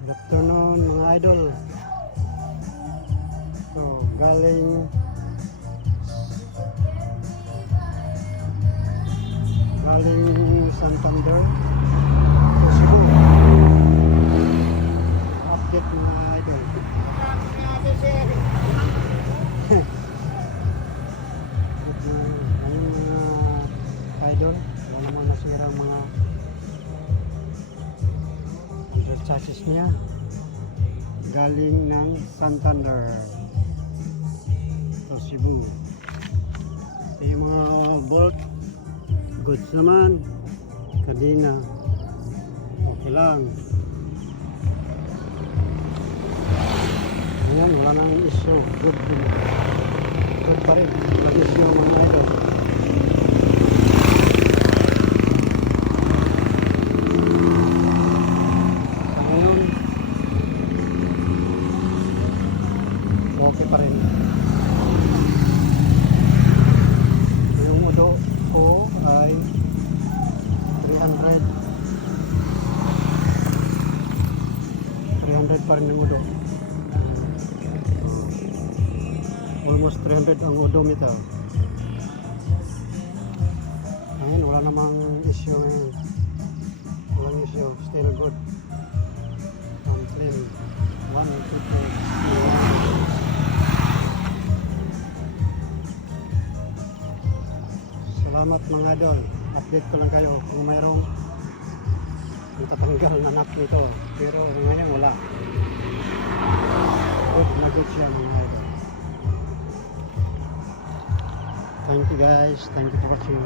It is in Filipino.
Good afternoon mga idol. So, galing Santander to Cebu. Update mga idol. Ayun mga idol, wala naman nasirang mga chassis niya galing ng Santander to Cebu. Ito yung mga bolt goods naman, kadena okay lang. Ayan, wala nang issue, good pa rin, lagi issue mga idol. Okay pa rin. Yung udo ko ay 300 pa rin yung udo. Almost 300 ang odometer. Ayun, wala namang issue ngayon. Walang issue, still good. Clean. 1, 2, 3. Salamat mga idol. Update ko lang kayo kung mayroong tatanggal na nut nito. Pero ngayon wala. Good na good siya mga idol. Thank you guys. Thank you for watching.